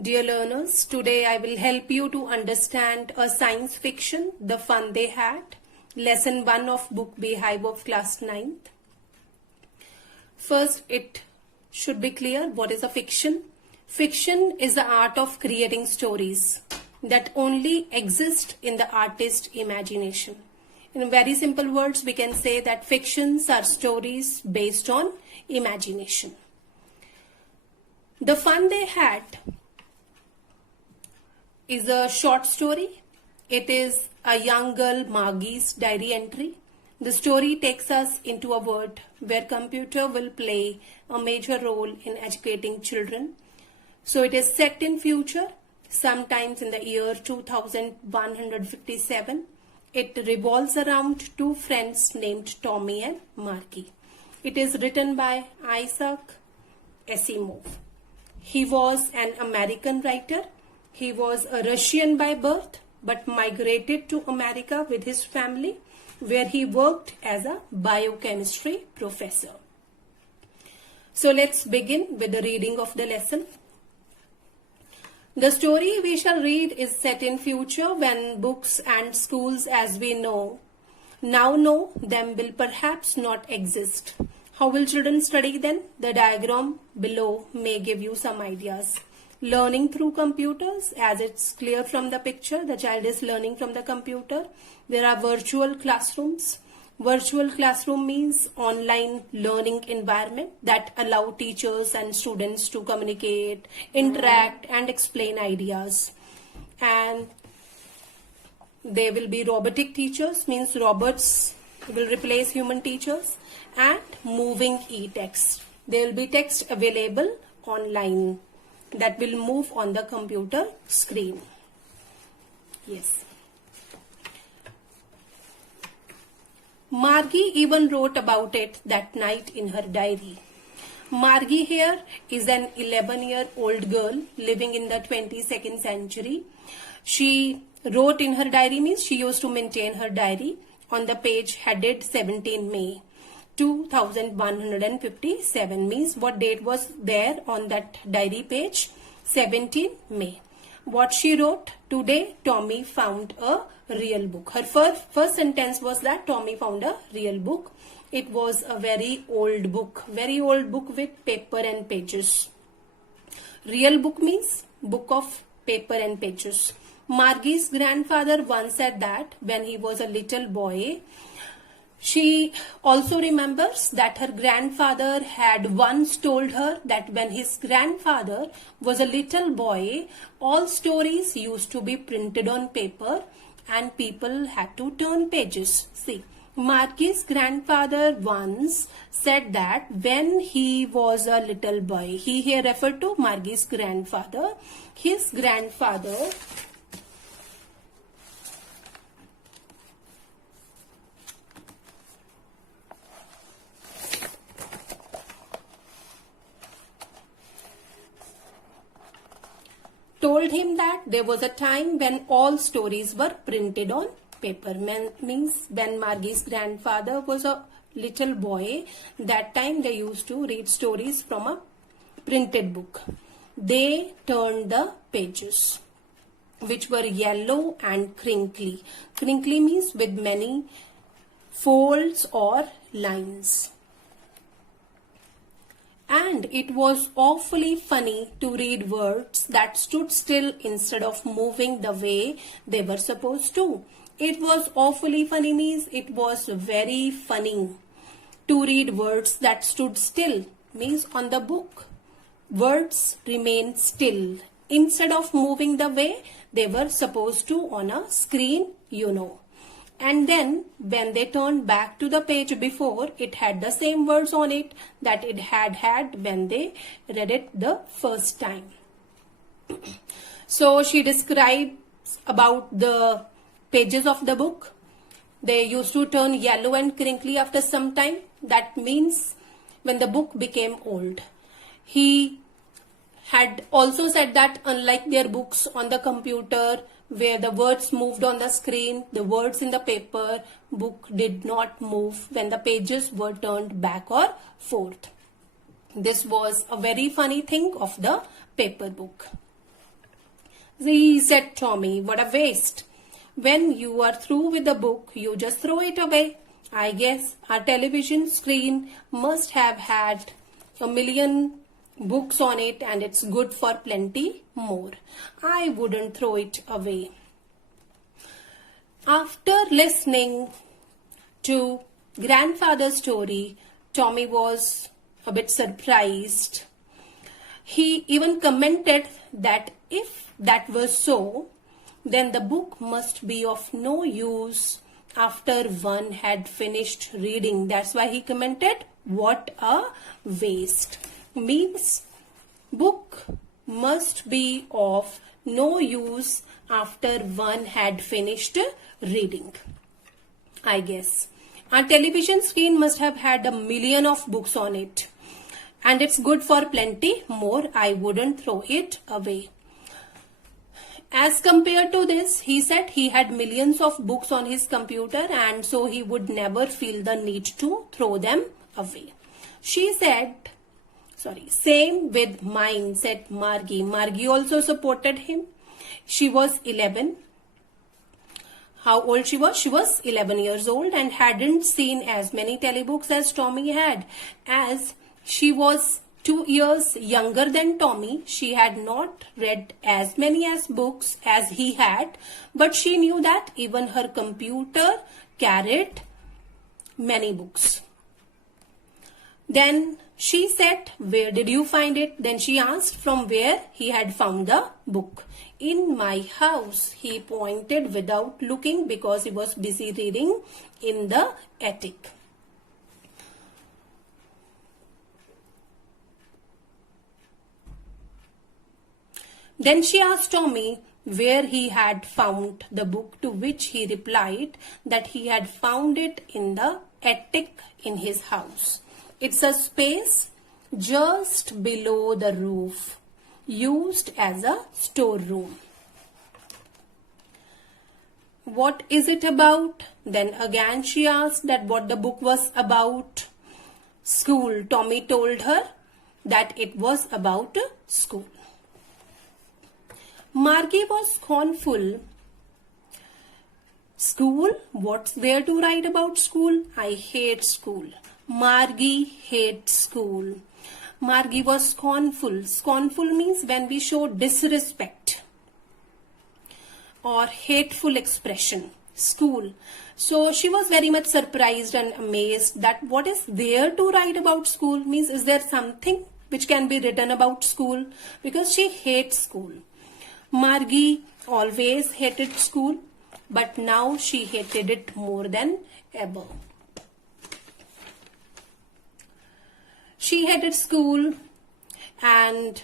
Dear learners, today I will help you to understand a science fiction, The Fun They Had, lesson 1 of book Beehive of class 9th. First, it should be clear what is a fiction. Fiction is the art of creating stories that only exist in the artist's imagination. In very simple words, we can say that fictions are stories based on imagination. The Fun They Had is a short story. It is a young girl Margie's diary entry. The story takes us into a world where computer will play a major role in educating children. So it is set in future, sometimes in the year 2157. It revolves around two friends named Tommy and Margie. It is written by Isaac Asimov. He was an American writer. He was a Russian by birth, but migrated to America with his family, where he worked as a biochemistry professor. So let's begin with the reading of the lesson. The story we shall read is set in future when books and schools as we now know them will perhaps not exist. How will children study then? The diagram below may give you some ideas. Learning through computers, as it's clear from the picture, the child is learning from the computer. There are virtual classrooms. Virtual classroom means online learning environment that allow teachers and students to communicate, interact and explain ideas. And there will be robotic teachers, means robots will replace human teachers, and moving e-text. There will be text available online that will move on the computer screen. Yes. Margie even wrote about it that night in her diary. Margie here is an 11-year-old girl living in the 22nd century. She wrote in her diary means she used to maintain her diary on the page headed 17 May 2157 means what date was there on that diary page? 17 May. What she wrote? Today Tommy found a real book. Her first sentence was that Tommy found a real book. It was a very old book with paper and pages. Real book means book of paper and pages. Margie's grandfather once said that when he was a little boy, she also remembers that her grandfather had once told her that when his grandfather was a little boy, all stories used to be printed on paper and people had to turn pages. See, Margie's grandfather once said that when he was a little boy, he here referred to Margie's grandfather. His grandfather told him that there was a time when all stories were printed on paper. Means when Margie's grandfather was a little boy, that time they used to read stories from a printed book. They turned the pages, which were yellow and crinkly. Crinkly means with many folds or lines. And it was awfully funny to read words that stood still instead of moving the way they were supposed to. It was awfully funny means it was very funny to read words that stood still, means on the book. Words remain still instead of moving the way they were supposed to on a screen, you know. And then when they turned back to the page before, it had the same words on it that it had when they read it the first time. So she describes about the pages of the book. They used to turn yellow and crinkly after some time. That means when the book became old. He had also said that unlike their books on the computer, where the words moved on the screen, the words in the paper book did not move when the pages were turned back or forth. This was a very funny thing of the paper book. said Tommy. What a waste. When you are through with the book, you just throw it away. I guess our television screen must have had a million books on it and it's good for plenty more. I wouldn't throw it away. After listening to grandfather's story, Tommy was a bit surprised. He even commented that if that was so, then the book must be of no use after one had finished reading. That's why he commented, what a waste. Means book must be of no use after one had finished reading. I guess our television screen must have had a million of books on it and it's good for plenty more. I wouldn't throw it away. As compared to this, he said he had millions of books on his computer and so he would never feel the need to throw them away. She said, same with mine, said Margie. Margie also supported him. She was 11. How old she was? She was 11 years old and hadn't seen as many telebooks as Tommy had. As she was 2 years younger than Tommy, she had not read as many as books as he had, but she knew that even her computer carried many books. Then she said, where did you find it? Then she asked from where he had found the book. In my house, he pointed without looking because he was busy reading in the attic. Then she asked Tommy where he had found the book, to which he replied that he had found it in the attic in his house. It's a space just below the roof, used as a storeroom. What is it about? Then again she asked that what the book was about. School. Tommy told her that it was about school. Margie was scornful. School? What's there to write about school? I hate school. Margie hates school. Margie was scornful. Scornful means when we show disrespect or hateful expression. School. So she was very much surprised and amazed that what is there to write about school? Means is there something which can be written about school? Because she hates school. Margie always hated school, but now she hated it more than ever. She hated school and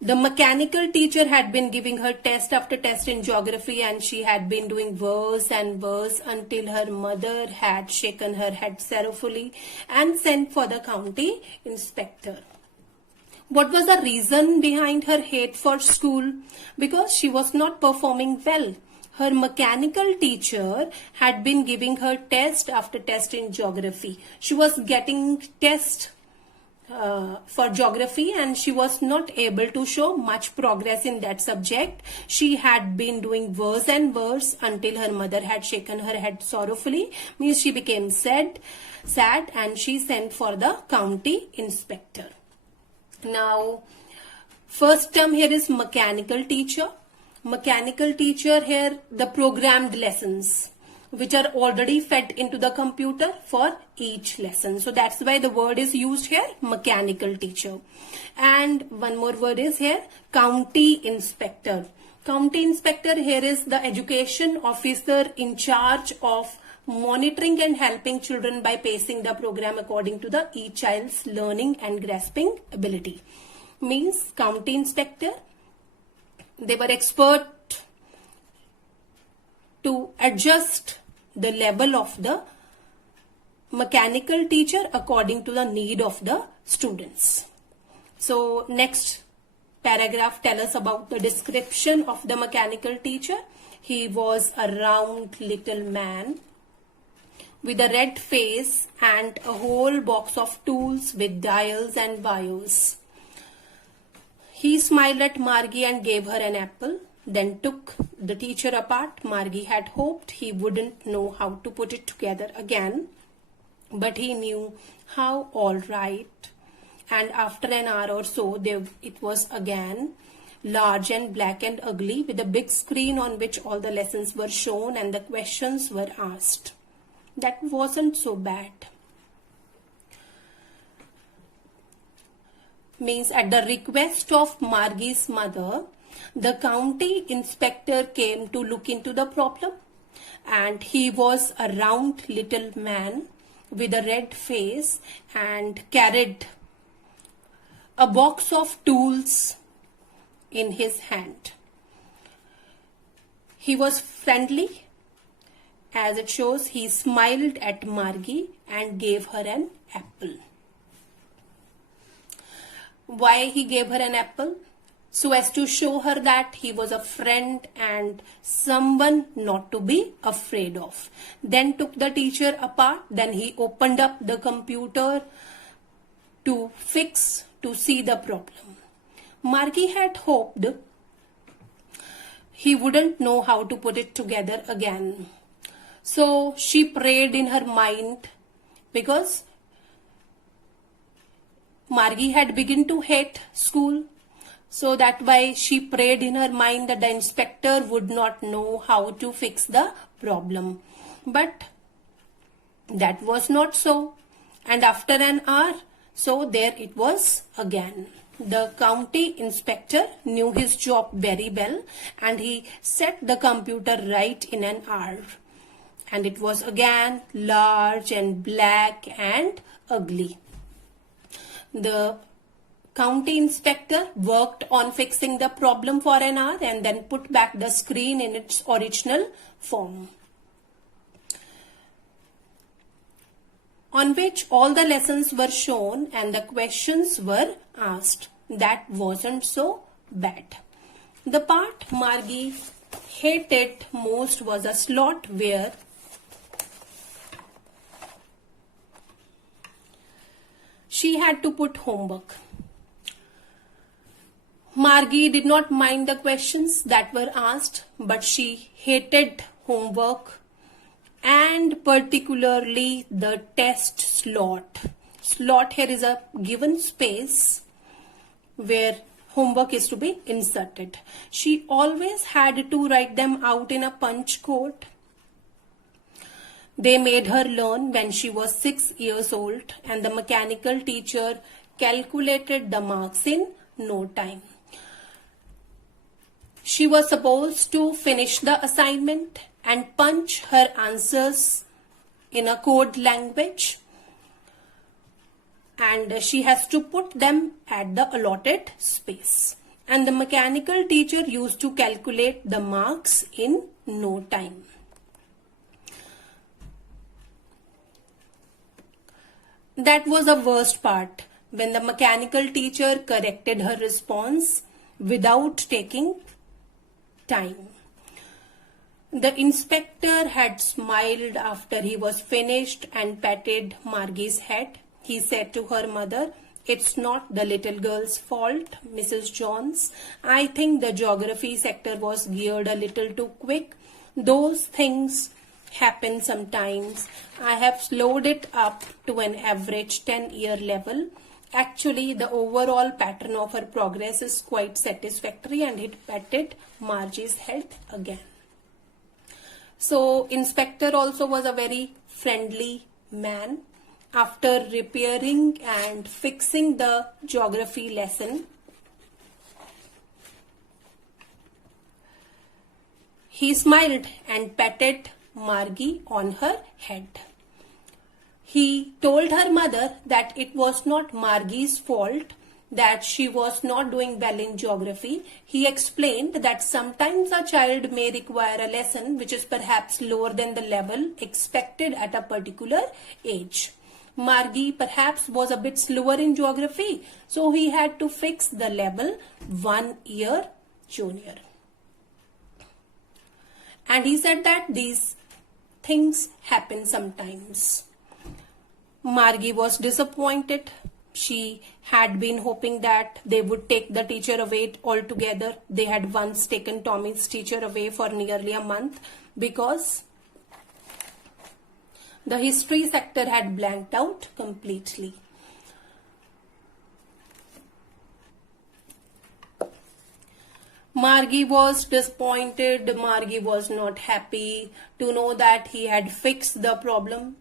the mechanical teacher had been giving her test after test in geography and she had been doing worse and worse until her mother had shaken her head sorrowfully and sent for the county inspector. What was the reason behind her hate for school? Because she was not performing well. Her mechanical teacher had been giving her test after test in geography. She was getting test for geography and she was not able to show much progress in that subject. She had been doing worse and worse until her mother had shaken her head sorrowfully. Means she became sad and she sent for the county inspector. Now, first term here is mechanical teacher. Mechanical teacher here, the programmed lessons which are already fed into the computer for each lesson. So that's why the word is used here, mechanical teacher. And one more word is here, county inspector. County inspector here is the education officer in charge of monitoring and helping children by pacing the program according to the each child's learning and grasping ability. Means county inspector, they were expert to adjust the level of the mechanical teacher according to the need of the students. So next paragraph tell us about the description of the mechanical teacher. He was a round little man with a red face and a whole box of tools with dials and wires. He smiled at Margie and gave her an apple, then took the teacher apart. Margie had hoped he wouldn't know how to put it together again, but he knew how all right. And after an hour or so, it was again large and black and ugly, with a big screen on which all the lessons were shown and the questions were asked. That wasn't so bad. Means at the request of Margie's mother, the county inspector came to look into the problem, and he was a round little man with a red face and carried a box of tools in his hand. He was friendly. As it shows, he smiled at Margie and gave her an apple. Why he gave her an apple? So as to show her that he was a friend and someone not to be afraid of. Then took the teacher apart. Then he opened up the computer to see the problem. Margie had hoped he wouldn't know how to put it together again. So she prayed in her mind, because Margie had begun to hate school. So that why she prayed in her mind that the inspector would not know how to fix the problem. But that was not so. And after an hour, so there it was again. The county inspector knew his job very well, and he set the computer right in an hour. And it was again large and black and ugly. The county inspector worked on fixing the problem for an hour and then put back the screen in its original form, on which all the lessons were shown and the questions were asked. That wasn't so bad. The part Margie hated most was a slot where she had to put homework. Margie did not mind the questions that were asked, but she hated homework, and particularly the test slot. Slot here is a given space where homework is to be inserted. She always had to write them out in a punch code. They made her learn when she was 6 years old, and the mechanical teacher calculated the marks in no time. She was supposed to finish the assignment and punch her answers in a code language, and she has to put them at the allotted space. And the mechanical teacher used to calculate the marks in no time. That was the worst part, when the mechanical teacher corrected her response without taking time. The inspector had smiled after he was finished and patted Margie's head. He said to her mother, "It's not the little girl's fault, Mrs. Johns. I think the geography sector was geared a little too quick. Those things happen sometimes. I have slowed it up to an average 10-year level. Actually, the overall pattern of her progress is quite satisfactory," and he patted Margie's head again. So, inspector also was a very friendly man. After repairing and fixing the geography lesson, he smiled and patted Margie on her head. He told her mother that it was not Margie's fault that she was not doing well in geography. He explained that sometimes a child may require a lesson which is perhaps lower than the level expected at a particular age. Margie perhaps was a bit slower in geography, so he had to fix the level 1 year junior. And he said that these things happen sometimes. Margie was disappointed. She had been hoping that they would take the teacher away altogether. They had once taken Tommy's teacher away for nearly a month because the history sector had blanked out completely. Margie was disappointed. Margie was not happy to know that he had fixed the problem.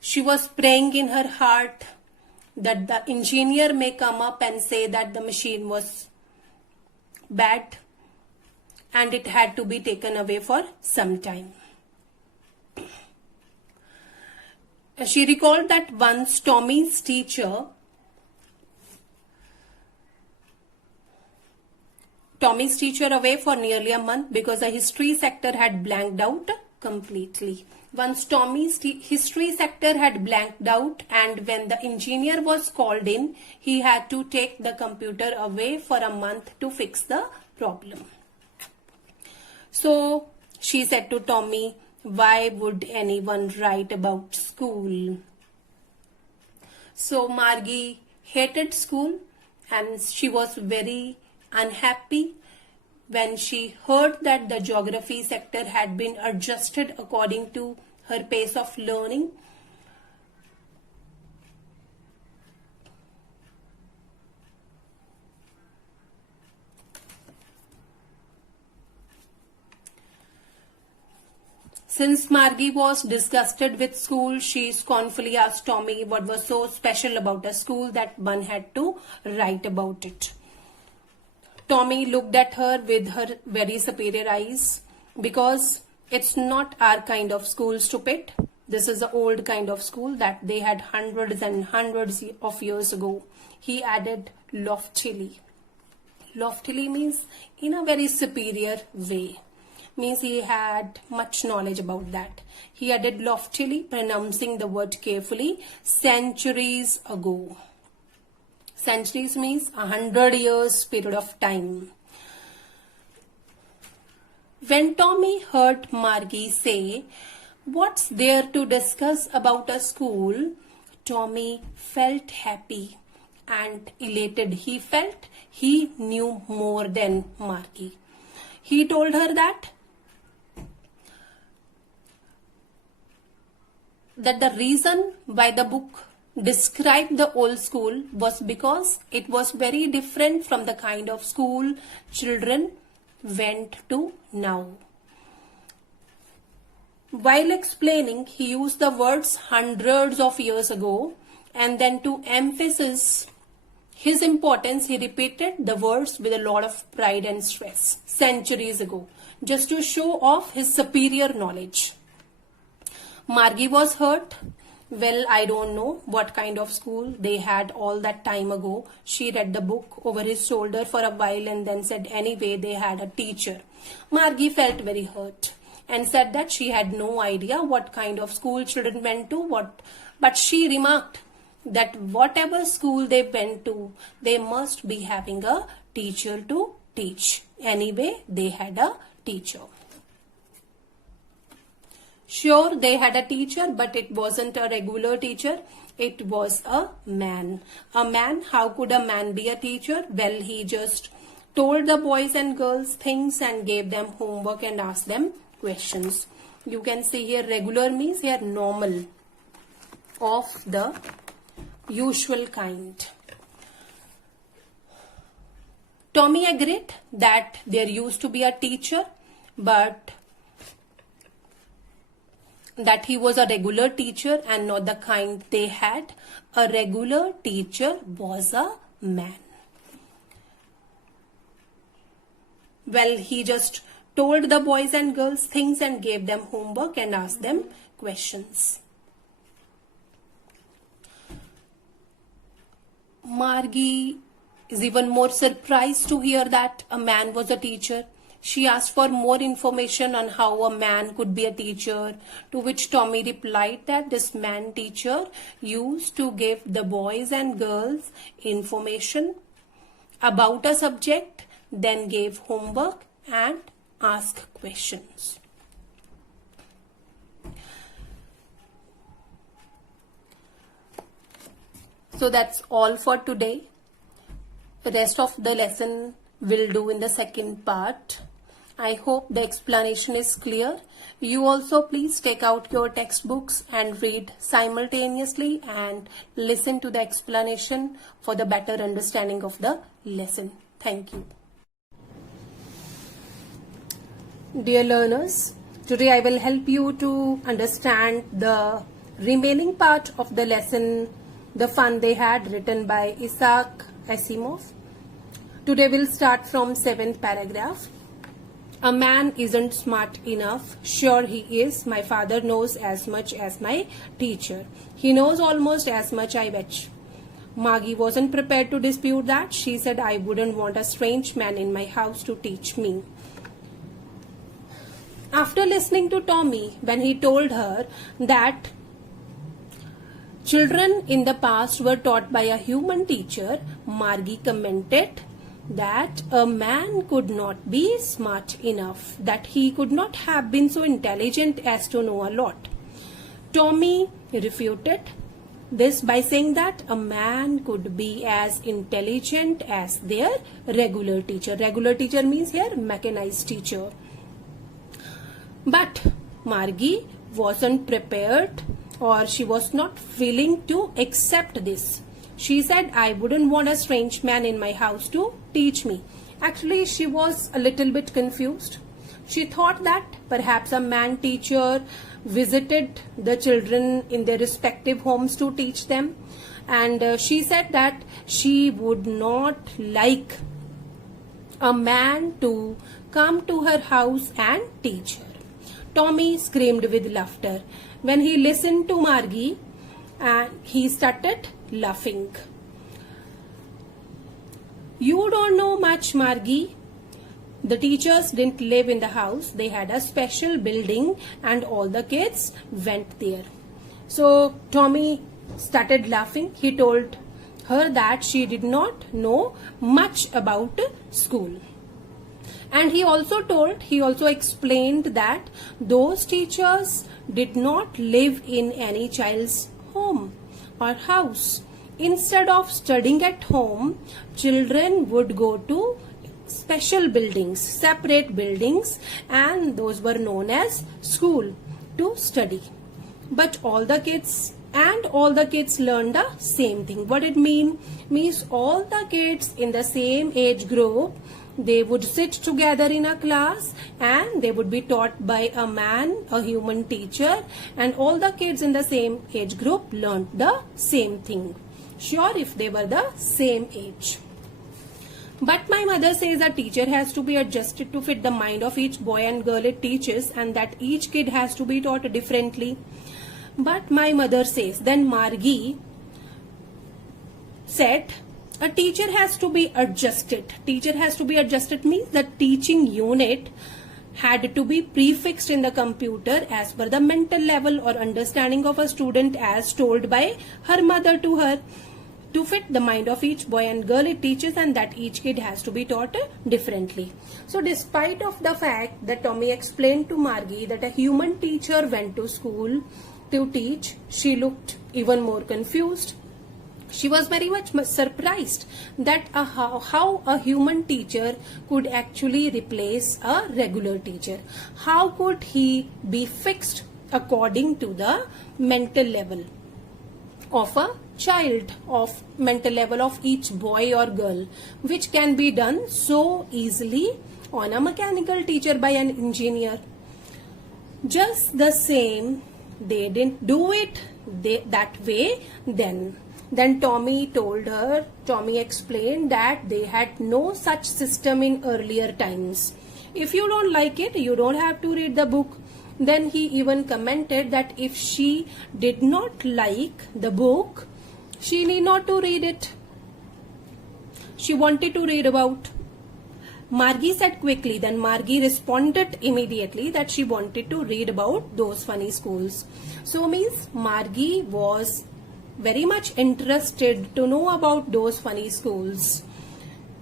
She was praying in her heart that the engineer may come up and say that the machine was bad and it had to be taken away for some time. She recalled that once Tommy's teacher away for nearly a month because the history sector had blanked out completely. Once Tommy's history sector had blanked out, and when the engineer was called in, he had to take the computer away for a month to fix the problem. So she said to Tommy, "Why would anyone write about school?" So Margie hated school and she was very unhappy when she heard that the geography sector had been adjusted according to her pace of learning. Since Margie was disgusted with school, she scornfully asked Tommy what was so special about a school that one had to write about it. Tommy looked at her with her very superior eyes. "Because it's not our kind of school, stupid. This is the old kind of school that they had hundreds and hundreds of years ago," he added loftily. Loftily means in a very superior way. Means he had much knowledge about that. He added loftily, pronouncing the word carefully, "centuries ago." Centuries means 100 years period of time. When Tommy heard Margie say, "What's there to discuss about a school?" Tommy felt happy and elated. He felt he knew more than Margie. He told her that the reason why the book described the old school was because it was very different from the kind of school children went to now. While explaining, he used the words "hundreds of years ago," and then to emphasize his importance, he repeated the words with a lot of pride and stress, "centuries ago," just to show off his superior knowledge. Margie was hurt. Well, I don't know what kind of school they had all that time ago. She read the book over his shoulder for a while and then said, "Anyway, they had a teacher." Margie felt very hurt and said that she had no idea what kind of school children went to, but she remarked that whatever school they went to, they must be having a teacher to teach. Anyway, they had a teacher. Sure, they had a teacher, but it wasn't a regular teacher. It was a man. A man, how could a man be a teacher? Well, he just told the boys and girls things and gave them homework and asked them questions. You can see here regular means here normal, of the usual kind. Tommy agreed that there used to be a teacher, but that he was a regular teacher and not the kind they had. A regular teacher was a man. Well, he just told the boys and girls things and gave them homework and asked them questions. Margie is even more surprised to hear that a man was a teacher. She asked for more information on how a man could be a teacher, to which Tommy replied that this man teacher used to give the boys and girls information about a subject, then gave homework and asked questions. So that's all for today. The rest of the lesson we'll do in the second part. I hope the explanation is clear. You also please take out your textbooks and read simultaneously and listen to the explanation for the better understanding of the lesson. Thank you. Dear learners, today I will help you to understand the remaining part of the lesson, The Fun They Had, written by Isaac Asimov. Today we'll start from 7th paragraph. A man isn't smart enough. Sure he is. My father knows as much as my teacher. He knows almost as much, I bet. Margie wasn't prepared to dispute that. She said, I wouldn't want a strange man in my house to teach me. After listening to Tommy, when he told her that children in the past were taught by a human teacher, Margie commented that a man could not be smart enough, that he could not have been so intelligent as to know a lot. Tommy refuted this by saying that a man could be as intelligent as their regular teacher. Regular teacher means here mechanized teacher. But Margie wasn't prepared, or she was not willing to accept this. She said, I wouldn't want a strange man in my house to teach me. Actually, she was a little bit confused. She thought that perhaps a man teacher visited the children in their respective homes to teach them. And she said that she would not like a man to come to her house and teach her. Tommy screamed with laughter when he listened to Margie, and he started laughing. You don't know much, Margie. The teachers didn't live in the house. They had a special building and all the kids went there. So Tommy started laughing. He told her that she did not know much about school. And he also explained that those teachers did not live in any child's home or house. Instead of studying at home, children would go to special buildings, separate buildings, and those were known as school to study. But all the kids learned the same thing. What it means all the kids in the same age group, they would sit together in a class and they would be taught by a man, a human teacher, and all the kids in the same age group learned the same thing. Sure, if they were the same age. But my mother says a teacher has to be adjusted to fit the mind of each boy and girl it teaches, and that each kid has to be taught differently. But my mother says, then Margie said, a teacher has to be adjusted. Teacher has to be adjusted means the teaching unit had to be prefixed in the computer as per the mental level or understanding of a student as told by her mother to her, to fit the mind of each boy and girl it teaches, and that each kid has to be taught differently. So despite of the fact that Tommy explained to Margie that a human teacher went to school to teach, she looked even more confused. She was very much surprised that how a human teacher could actually replace a regular teacher. How could he be fixed according to the mental level of a child, of mental level of each boy or girl, which can be done so easily on a mechanical teacher by an engineer. Just the same, they didn't do it that way then. Then Tommy explained that they had no such system in earlier times. If you don't like it, you don't have to read the book. Then he even commented that if she did not like the book, she need not to read it. She wanted to read about. Margie said quickly, then Margie responded immediately that she wanted to read about those funny schools. So means Margie was very much interested to know about those funny schools.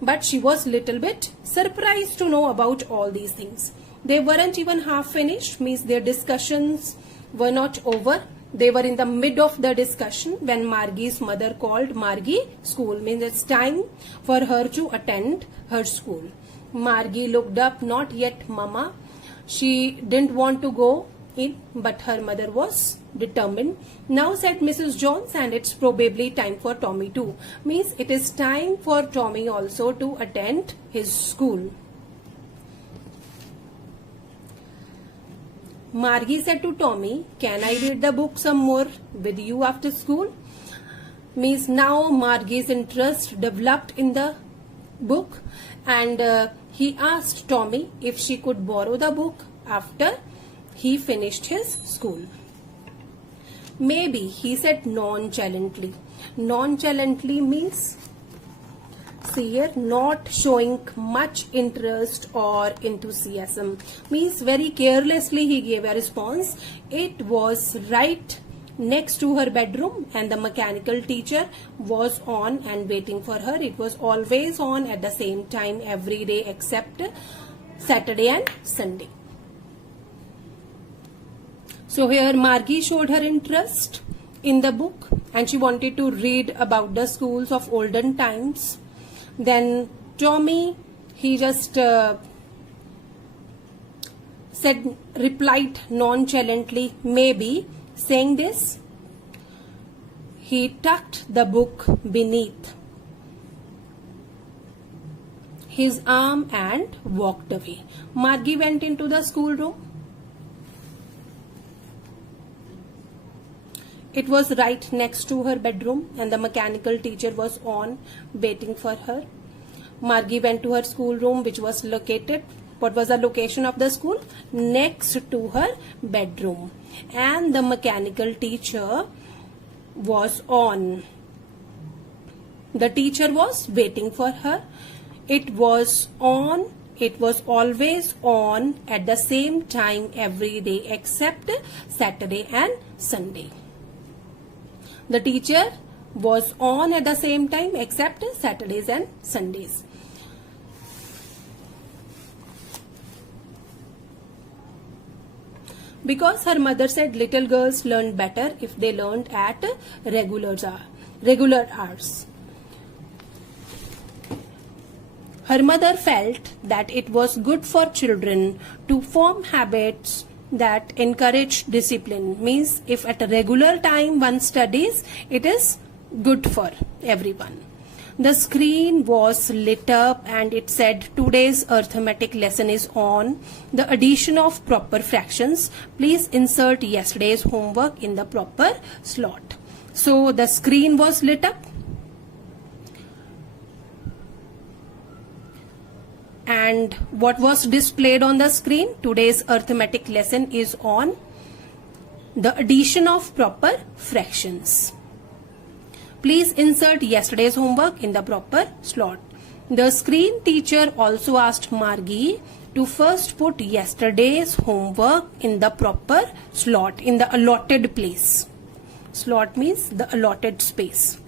But she was little bit surprised to know about all these things. They weren't even half finished, means their discussions were not over. They were in the mid of the discussion when Margie's mother called Margie school. Means it's time for her to attend her school. Margie looked up, not yet mama. She didn't want to go in, but her mother was determined. Now said Mrs. Jones, and it's probably time for Tommy too. Means it is time for Tommy also to attend his school. Margie said to Tommy, can I read the book some more with you after school? Means now Margie's interest developed in the book, and he asked Tommy if she could borrow the book after he finished his school. Maybe, he said nonchalantly. Nonchalantly means, see here, not showing much interest or enthusiasm. Means very carelessly he gave a response. It was right next to her bedroom and the mechanical teacher was on and waiting for her. It was always on at the same time every day except Saturday and Sunday. So here Margie showed her interest in the book and she wanted to read about the schools of olden times. Then Tommy, he just replied nonchalantly, maybe. Saying this, he tucked the book beneath his arm and walked away. Margie went into the schoolroom. It was right next to her bedroom and the mechanical teacher was on waiting for her. Margie went to her schoolroom, which was located, what was the location of the school? Next to her bedroom. And the mechanical teacher was on. The teacher was waiting for her. It was on. It was always on at the same time every day except Saturday and Sunday. The teacher was on at the same time except Saturdays and Sundays. Because her mother said little girls learn better if they learned at regular hours. Her mother felt that it was good for children to form habits that encourage discipline. Means if at a regular time one studies, it is good for everyone. The screen was lit up and it said today's arithmetic lesson is on the addition of proper fractions. Please insert yesterday's homework in the proper slot. So the screen was lit up and what was displayed on the screen? Today's arithmetic lesson is on the addition of proper fractions. Please insert yesterday's homework in the proper slot. The screen teacher also asked Margie to first put yesterday's homework in the proper slot, in the allotted place. Slot means the allotted space.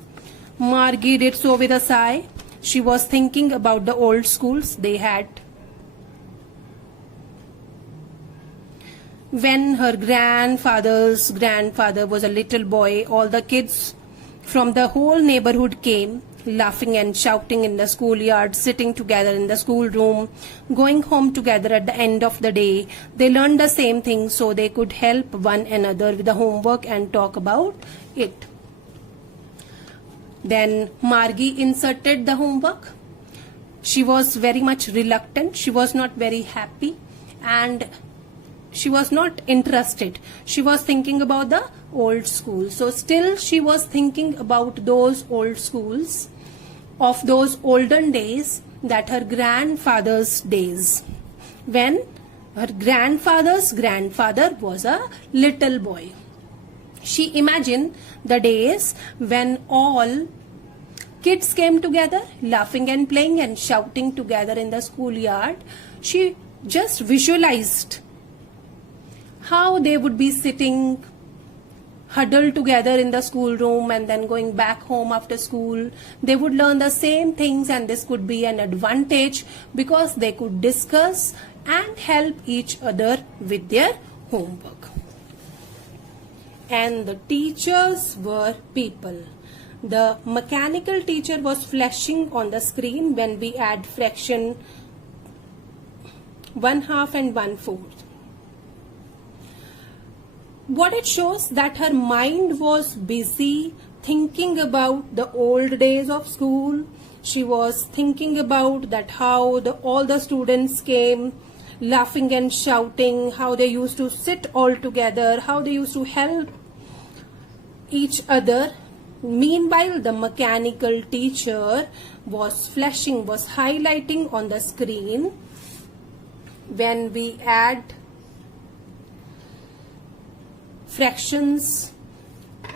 Margie did so with a sigh. She was thinking about the old schools they had. When her grandfather's grandfather was a little boy, all the kids from the whole neighborhood came, laughing and shouting in the schoolyard, sitting together in the schoolroom, going home together at the end of the day. They learned the same thing so they could help one another with the homework and talk about it. Then Margie inserted the homework. She was very much reluctant. She was not very happy and she was not interested. She was thinking about the old school. So still she was thinking about those old schools of those olden days, that her grandfather's days, when her grandfather's grandfather was a little boy. She imagined the days when all kids came together, laughing and playing and shouting together in the schoolyard. She just visualized how they would be sitting huddled together in the schoolroom and then going back home after school. They would learn the same things and this could be an advantage because they could discuss and help each other with their homework. and the teachers were people. The mechanical teacher was flashing on the screen when we add fraction 1/2 and 1/4. What it shows that her mind was busy thinking about the old days of school. She was thinking about that how all the students came laughing and shouting, how they used to sit all together, how they used to help each other. Meanwhile, the mechanical teacher was flashing, was highlighting on the screen when we add fractions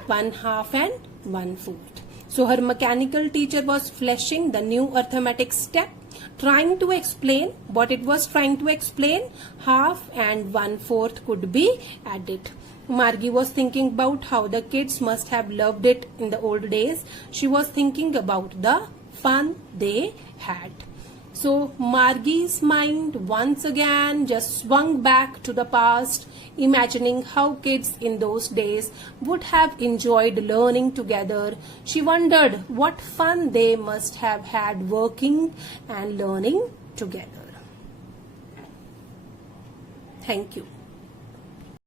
1/2 and 1/4. So her mechanical teacher was flashing the new arithmetic step, trying to explain what it was trying to explain. 1/2 and 1/4 could be added. Margie was thinking about how the kids must have loved it in the old days. She was thinking about the fun they had. So Margie's mind once again just swung back to the past, imagining how kids in those days would have enjoyed learning together. She wondered what fun they must have had working and learning together. Thank you.